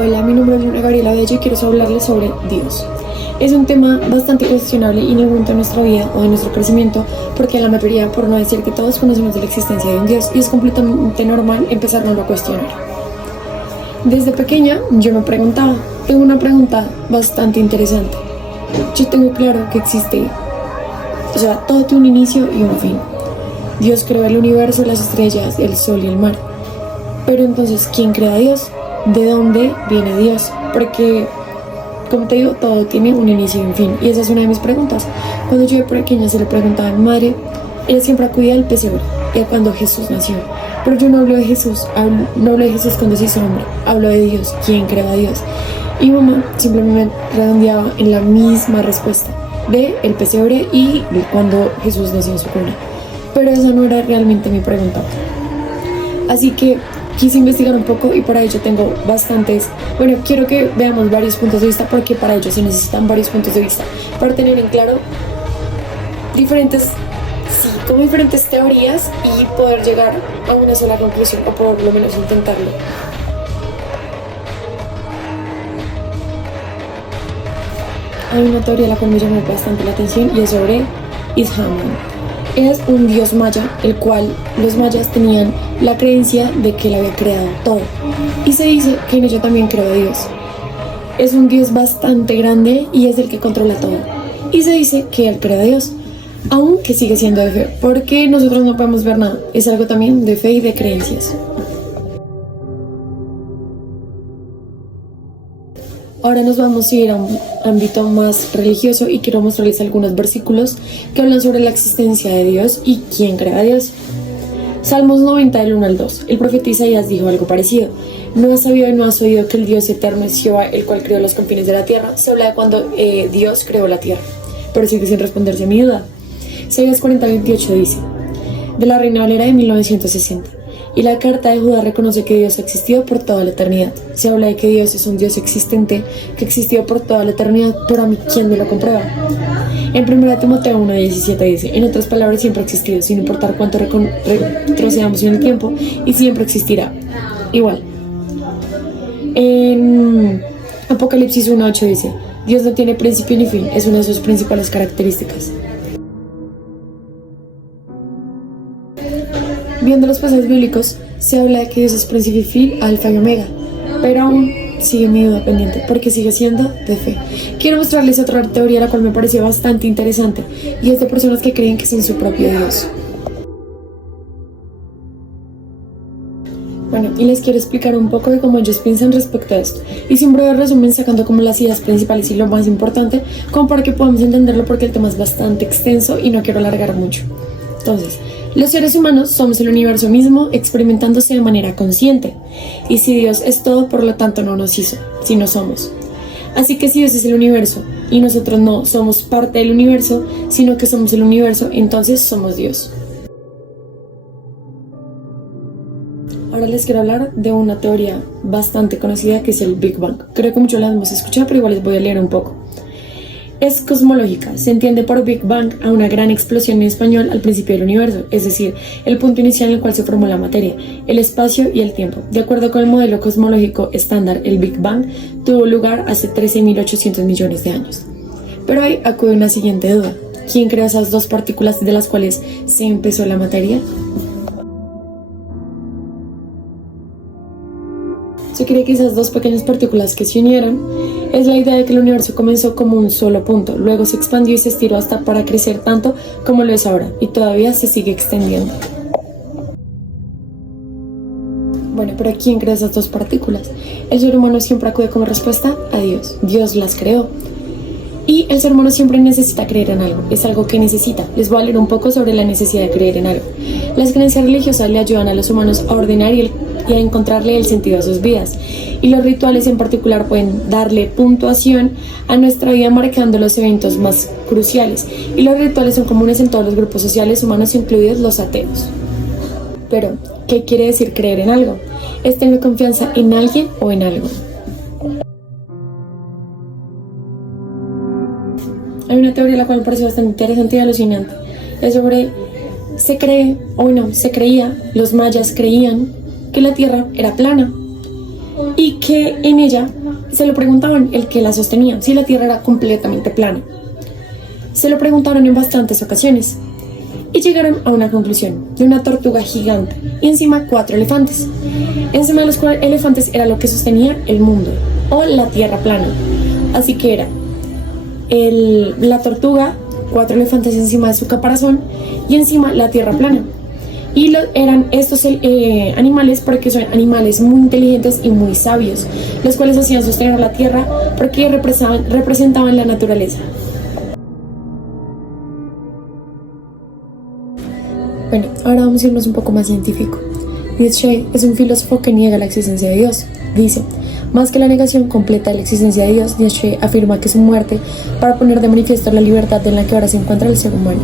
Hola, mi nombre es Luna Gabriela Bello y quiero hablarles sobre Dios. Es un tema bastante cuestionable y en algún momento de nuestra vida o de nuestro crecimiento, porque la mayoría, por no decir que todos, conocemos de la existencia de un Dios y es completamente normal empezarnos a cuestionar. Desde pequeña yo me preguntaba, tengo una pregunta bastante interesante. Yo tengo claro que existe, todo tiene un inicio y un fin. Dios creó el universo, las estrellas, el sol y el mar. Pero entonces, ¿quién crea a Dios? ¿De dónde viene Dios? Porque, como te digo, todo tiene un inicio y un fin. Y esa es una de mis preguntas. Cuando yo era pequeña se le preguntaba a mi madre, ella siempre acudía al pesebre, cuando Jesús nació. Pero yo no hablo de Jesús, no hablo de Jesús cuando se hizo hombre, hablo de Dios, ¿quién creó a Dios? Y mamá simplemente redondeaba en la misma respuesta de el pesebre y de cuando Jesús nació en su cuna. Pero esa no era realmente mi pregunta. Así que quise investigar un poco y para ello tengo quiero que veamos varios puntos de vista porque para ello se necesitan varios puntos de vista para tener en claro diferentes teorías y poder llegar a una sola conclusión o por lo menos intentarlo. Hay una teoría la cual me llamó bastante la atención y es sobre Ishamun. Es un dios maya, el cual los mayas tenían la creencia de que él había creado todo. Y se dice que en ello también creó a Dios. Es un dios bastante grande y es el que controla todo. Y se dice que él creó a Dios, aunque sigue siendo de fe, porque nosotros no podemos ver nada. Es algo también de fe y de creencias. Ahora nos vamos a ir a un ámbito más religioso y quiero mostrarles algunos versículos que hablan sobre la existencia de Dios y quién crea a Dios. Salmos 90 del 1 al 2. El profeta Isaías dijo algo parecido. ¿No has sabido y no has oído que el Dios eterno es Jehová, el cual creó los confines de la tierra? Se habla de cuando Dios creó la tierra, pero sigue sin responderse a mi duda. Isaías 40:28 dice, de la Reina Valera de 1960. Y la carta de Judá reconoce que Dios ha existido por toda la eternidad. Se habla de que Dios es un Dios existente, que existió por toda la eternidad, pero a mí, ¿quién me lo comprueba? En 1 Timoteo 1:17 dice, en otras palabras, siempre ha existido, sin importar cuánto retrocedamos en el tiempo, y siempre existirá. Igual. En Apocalipsis 1:8 dice, Dios no tiene principio ni fin, es una de sus principales características. Viendo los pasajes bíblicos, se habla de que Dios es principio y fin, alfa y omega, pero aún sigue mi duda pendiente, porque sigue siendo de fe. Quiero mostrarles otra teoría, la cual me pareció bastante interesante, y es de personas que creen que son su propio Dios. Bueno, y les quiero explicar un poco de cómo ellos piensan respecto a esto, y sin breve resumen sacando como las ideas principales y lo más importante, como para que podamos entenderlo porque el tema es bastante extenso y no quiero alargar mucho. Entonces, los seres humanos somos el universo mismo experimentándose de manera consciente. Y si Dios es todo, por lo tanto no nos hizo, sino somos. Así que si Dios es el universo y nosotros no somos parte del universo, sino que somos el universo, entonces somos Dios. Ahora les quiero hablar de una teoría bastante conocida que es el Big Bang. Creo que muchos la hemos escuchado, pero igual les voy a leer un poco. Es cosmológica, se entiende por Big Bang a una gran explosión en español al principio del universo, es decir, el punto inicial en el cual se formó la materia, el espacio y el tiempo. De acuerdo con el modelo cosmológico estándar, el Big Bang tuvo lugar hace 13.800 millones de años. Pero ahí acude una siguiente duda. ¿Quién creó esas dos partículas de las cuales se empezó la materia? Se cree que esas dos pequeñas partículas que se unieron es la idea de que el universo comenzó como un solo punto, luego se expandió y se estiró hasta para crecer tanto como lo es ahora, y todavía se sigue extendiendo. Bueno, pero ¿quién crea esas dos partículas? El ser humano siempre acude como respuesta a Dios. Dios las creó. Y el ser humano siempre necesita creer en algo, es algo que necesita. Les voy a leer un poco sobre la necesidad de creer en algo. Las creencias religiosas le ayudan a los humanos a ordenar y a encontrarle el sentido a sus vidas. Y los rituales en particular pueden darle puntuación a nuestra vida marcando los eventos más cruciales. Y los rituales son comunes en todos los grupos sociales humanos, incluidos los ateos. Pero, ¿qué quiere decir creer en algo? Es tener confianza en alguien o en algo. Hay una teoría la cual me parece bastante interesante y alucinante. Es sobre, se creía, los mayas creían que la Tierra era plana. y que en ella se lo preguntaban el que la sostenía, si la Tierra era completamente plana. Se lo preguntaron en bastantes ocasiones y llegaron a una conclusión de una tortuga gigante y encima 4 elefantes. Encima de los 4 elefantes era lo que sostenía el mundo o la Tierra plana. Así que era la tortuga, 4 elefantes encima de su caparazón y encima la Tierra plana. Y eran estos animales porque son animales muy inteligentes y muy sabios, los cuales hacían sostener a la Tierra porque representaban la naturaleza. Bueno, ahora vamos a irnos un poco más científico. Nietzsche es un filósofo que niega la existencia de Dios. Dice, más que la negación completa de la existencia de Dios, Nietzsche afirma que es su muerte para poner de manifiesto la libertad en la que ahora se encuentra el ser humano.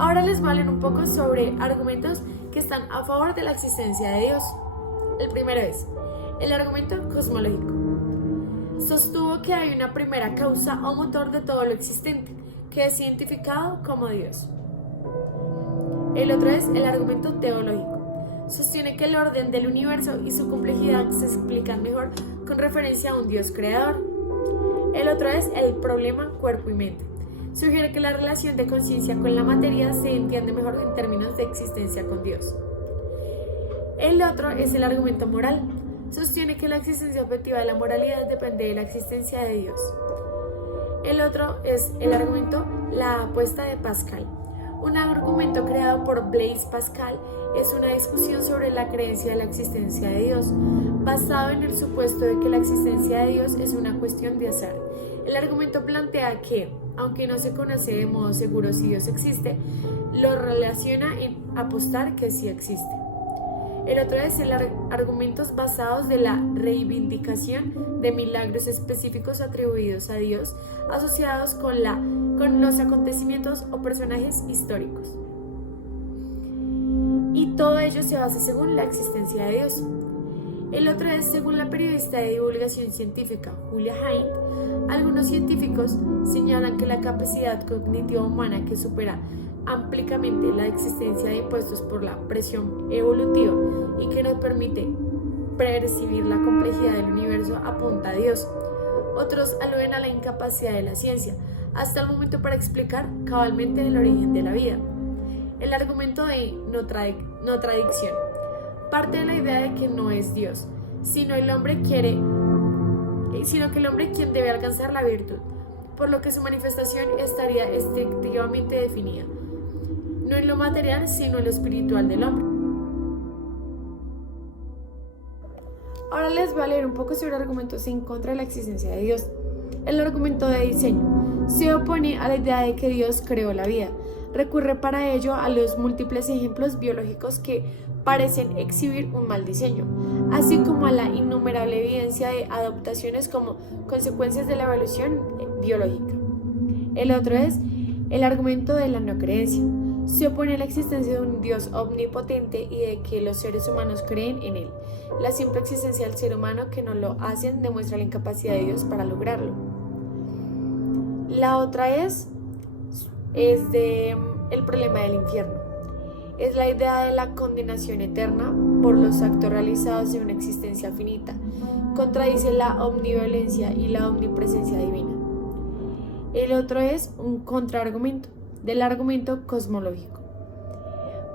Ahora les voy a hablar un poco sobre argumentos que están a favor de la existencia de Dios. El primero es el argumento cosmológico. Sostuvo que hay una primera causa o motor de todo lo existente, que es identificado como Dios. El otro es el argumento teológico. Sostiene que el orden del universo y su complejidad se explican mejor con referencia a un Dios creador. El otro es el problema cuerpo y mente. Sugiere que la relación de conciencia con la materia se entiende mejor en términos de existencia con Dios. El otro es el argumento moral. Sostiene que la existencia objetiva de la moralidad depende de la existencia de Dios. El otro es el argumento la apuesta de Pascal. Un argumento creado por Blaise Pascal es una discusión sobre la creencia de la existencia de Dios, basado en el supuesto de que la existencia de Dios es una cuestión de azar. El argumento plantea que, aunque no se conoce de modo seguro si Dios existe, lo relaciona en apostar que sí existe. El otro es el argumentos basados de la reivindicación de milagros específicos atribuidos a Dios, asociados con los acontecimientos o personajes históricos. Y todo ello se basa según la existencia de Dios. El otro es, según la periodista de divulgación científica Julia Hind, algunos científicos señalan que la capacidad cognitiva humana que supera ampliamente la existencia de impuestos por la presión evolutiva y que nos permite percibir la complejidad del universo apunta a Dios. Otros aluden a la incapacidad de la ciencia hasta el momento para explicar cabalmente el origen de la vida. El argumento de no tradicción parte de la idea de que no es Dios, sino que el hombre quien debe alcanzar la virtud, por lo que su manifestación estaría estrictamente definida, no en lo material, sino en lo espiritual del hombre. Ahora les voy a leer un poco sobre argumentos en contra de la existencia de Dios. El argumento de diseño se opone a la idea de que Dios creó la vida. Recurre para ello a los múltiples ejemplos biológicos que parecen exhibir un mal diseño, así como a la innumerable evidencia de adaptaciones como consecuencias de la evolución biológica. El otro es el argumento de la no creencia. Se opone a la existencia de un Dios omnipotente y de que los seres humanos creen en él. La simple existencia del ser humano que no lo hacen demuestra la incapacidad de Dios para lograrlo. La otra es de el problema del infierno. Es la idea de la condenación eterna por los actos realizados en una existencia finita. Contradice la omnivalencia y la omnipresencia divina. El otro es un contraargumento del argumento cosmológico.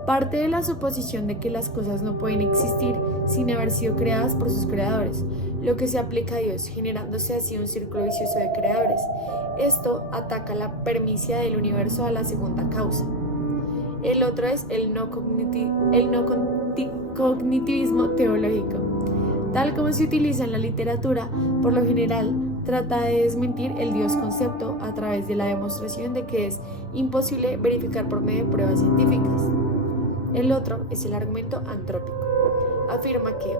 Parte de la suposición de que las cosas no pueden existir sin haber sido creadas por sus creadores, lo que se aplica a Dios, generándose así un círculo vicioso de creadores. Esto ataca la premisa del universo a la segunda causa. El otro es el no cognitivismo teológico. Tal como se utiliza en la literatura, por lo general trata de desmentir el Dios concepto a través de la demostración de que es imposible verificar por medio de pruebas científicas. El otro es el argumento antrópico. Afirma que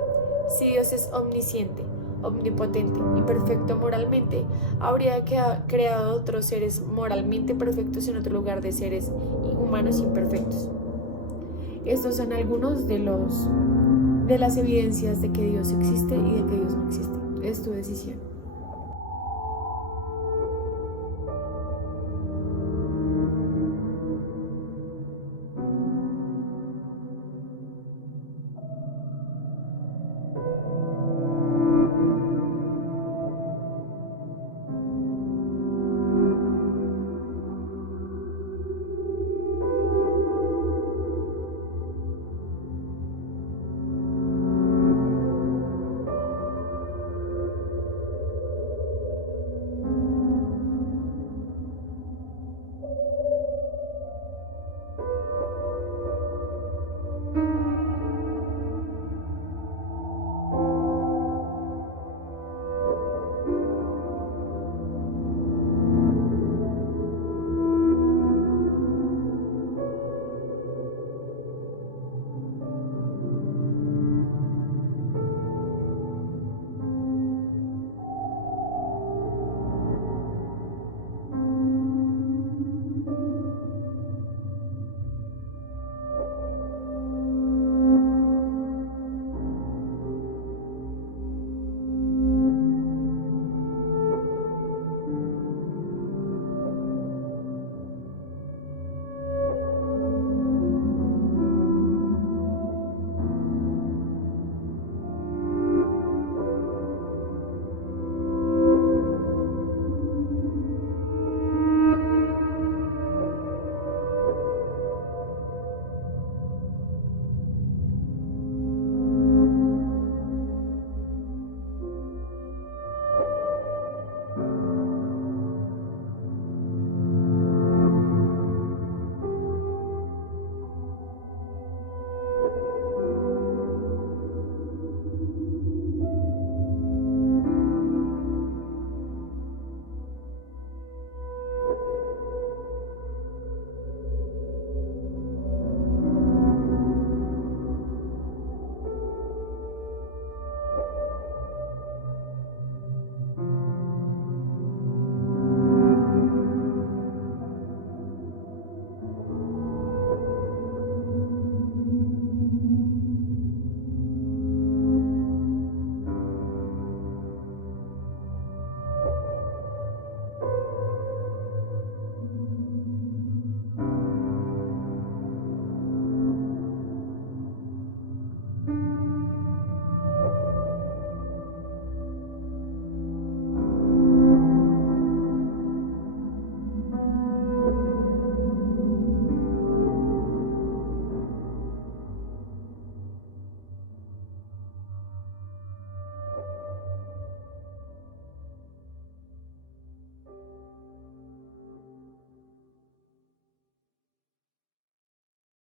si Dios es omnisciente, omnipotente y perfecto moralmente, habría creado otros seres moralmente perfectos en otro lugar de seres humanos imperfectos. Estos son algunos de las evidencias de que Dios existe y de que Dios no existe. Es tu decisión.